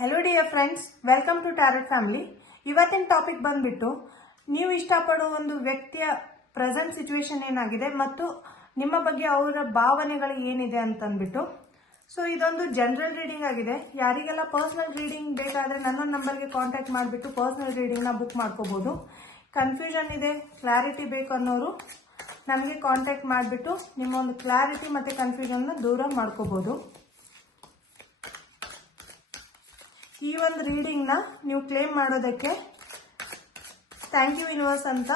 Hello dear friends, welcome to tarot family. ಇವತ್ತಿನ topic ಬಂದ್ಬಿಟ್ಟು ನೀವು ಇಷ್ಟಪಡುವ ಒಂದು ವ್ಯಕ್ತಿಯ ಪ್ರೆಸೆಂಟ್ ಸಿಚುವೇಶನ್ ಏನಾಗಿದೆ ಮತ್ತು ನಿಮ್ಮ ಬಗ್ಗೆ ಅವರ ಭಾವನೆಗಳು ಏನಿದೆ ಅಂತಂದ್ಬಿಟ್ಟು. ಸೊ ಇದೊಂದು ಜನರಲ್ ರೀಡಿಂಗ್ ಆಗಿದೆ. ಯಾರಿಗೆಲ್ಲ ಪರ್ಸನಲ್ ರೀಡಿಂಗ್ ಬೇಕಾದರೆ ನನ್ನೊಂದು ನಂಬರ್ಗೆ ಕಾಂಟ್ಯಾಕ್ಟ್ ಮಾಡಿಬಿಟ್ಟು ಪರ್ಸನಲ್ ರೀಡಿಂಗ್ನ ಬುಕ್ ಮಾಡ್ಕೋಬೋದು. ಕನ್ಫ್ಯೂಷನ್ ಇದೆ, ಕ್ಲಾರಿಟಿ ಬೇಕು ಅನ್ನೋರು ನಮಗೆ ಕಾಂಟ್ಯಾಕ್ಟ್ ಮಾಡಿಬಿಟ್ಟು ನಿಮ್ಮ ಒಂದು ಕ್ಲಾರಿಟಿ ಮತ್ತು ಕನ್ಫ್ಯೂಷನ್ನ ದೂರ ಮಾಡ್ಕೋಬೋದು. ಈ ಒಂದು ರೀಡಿಂಗ್ನ ನೀವು ಕ್ಲೇಮ್ ಮಾಡೋದಕ್ಕೆ ಥ್ಯಾಂಕ್ ಯು ಯೂನಿವರ್ಸ್ ಅಂತ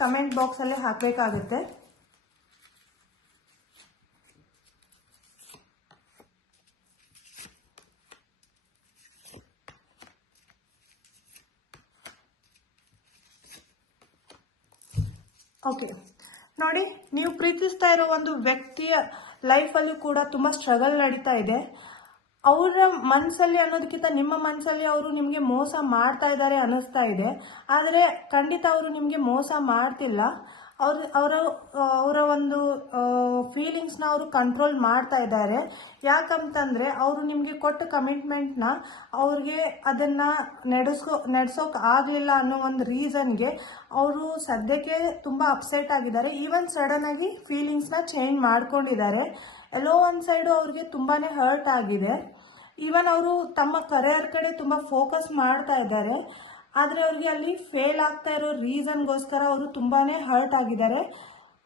ಕಮೆಂಟ್ ಬಾಕ್ಸಲ್ಲೇ ಹಾಕಬೇಕಾಗುತ್ತೆ. ಓಕೆ, ನೋಡಿ, ನೀವು ಪ್ರೀತಿಸ್ತಾ ಇರೋ ಒಂದು ವ್ಯಕ್ತಿಯ ಲೈಫಲ್ಲಿ ಕೂಡ ತುಂಬ ಸ್ಟ್ರಗಲ್ ನಡೀತಾ ಇದೆ. ಅವರ ಮನಸ್ಸಲ್ಲಿ ಅನ್ನೋದಕ್ಕಿಂತ ನಿಮ್ಮ ಮನಸ್ಸಲ್ಲಿ ಅವರು ನಿಮಗೆ ಮೋಸ ಮಾಡ್ತಾ ಇದ್ದಾರೆ ಅನ್ನಿಸ್ತಾ ಇದೆ. ಆದರೆ ಖಂಡಿತ ಅವರು ನಿಮಗೆ ಮೋಸ ಮಾಡ್ತಿಲ್ಲ. ಅವರ ಒಂದು ಫೀಲಿಂಗ್ಸ್ನ ಅವರು ಕಂಟ್ರೋಲ್ ಮಾಡ್ತಾ ಇದ್ದಾರೆ. ಯಾಕಂತಂದರೆ ಅವರು ನಿಮಗೆ ಕೊಟ್ಟ ಕಮಿಟ್ಮೆಂಟ್ನ ಅವ್ರಿಗೆ ಅದನ್ನು ನಡೆಸೋಕೆ ಆಗಲಿಲ್ಲ ಅನ್ನೋ ಒಂದು ರೀಸನ್ಗೆ ಅವರು ಸದ್ಯಕ್ಕೆ ತುಂಬ ಅಪ್ಸೆಟ್ ಆಗಿದ್ದಾರೆ. ಈವನ್ ಸಡನ್ ಆಗಿ ಫೀಲಿಂಗ್ಸ್ನ ಚೇಂಜ್ ಮಾಡ್ಕೊಂಡಿದ್ದಾರೆ. ಎಲ್ಲೋ ಒಂದು ಸೈಡು ಅವ್ರಿಗೆ ತುಂಬಾ ಹರ್ಟ್ ಆಗಿದೆ. ಈವನ್ ಅವರು ತಮ್ಮ ಕರಿಯರ್ ಕಡೆ ತುಂಬ ಫೋಕಸ್ ಮಾಡ್ತಾ ಇದ್ದಾರೆ. ಆದರೆ ಅವ್ರಿಗೆ ಅಲ್ಲಿ ಫೇಲ್ ಆಗ್ತಾ ಇರೋ ರೀಸನ್ಗೋಸ್ಕರ ಅವರು ತುಂಬಾ ಹರ್ಟ್ ಆಗಿದ್ದಾರೆ.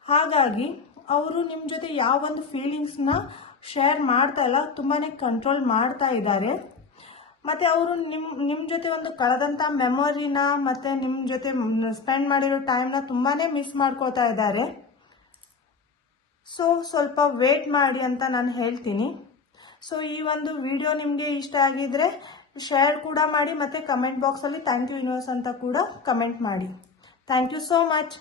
ಹಾಗಾಗಿ ಅವರು ನಿಮ್ಮ ಜೊತೆ ಯಾವೊಂದು ಫೀಲಿಂಗ್ಸ್ನ ಶೇರ್ ಮಾಡ್ತಾ ಇಲ್ಲ, ತುಂಬಾ ಕಂಟ್ರೋಲ್ ಮಾಡ್ತಾ ಇದ್ದಾರೆ. ಮತ್ತು ಅವರು ನಿಮ್ಮ ಜೊತೆ ಒಂದು ಕಳೆದಂಥ ಮೆಮೊರಿನ ಮತ್ತು ನಿಮ್ಮ ಜೊತೆ ಸ್ಪೆಂಡ್ ಮಾಡಿರೋ ಟೈಮ್ನ ತುಂಬಾ ಮಿಸ್ ಮಾಡ್ಕೊಳ್ತಾ ಇದ್ದಾರೆ. ಸೊ ಸ್ವಲ್ಪ ವೇಟ್ ಮಾಡಿ ಅಂತ ನಾನು ಹೇಳ್ತೀನಿ. ಸೊ ಈ ಒಂದು ವಿಡಿಯೋ ನಿಮಗೆ ಇಷ್ಟ ಆಗಿದ್ರೆ ಶೇರ್ ಕೂಡ ಮಾಡಿ ಮತ್ತು ಕಮೆಂಟ್ ಬಾಕ್ಸಲ್ಲಿ ಥ್ಯಾಂಕ್ ಯು ಯೂನಿವರ್ಸ್ ಅಂತ ಕೂಡ ಕಮೆಂಟ್ ಮಾಡಿ. Thank you so much.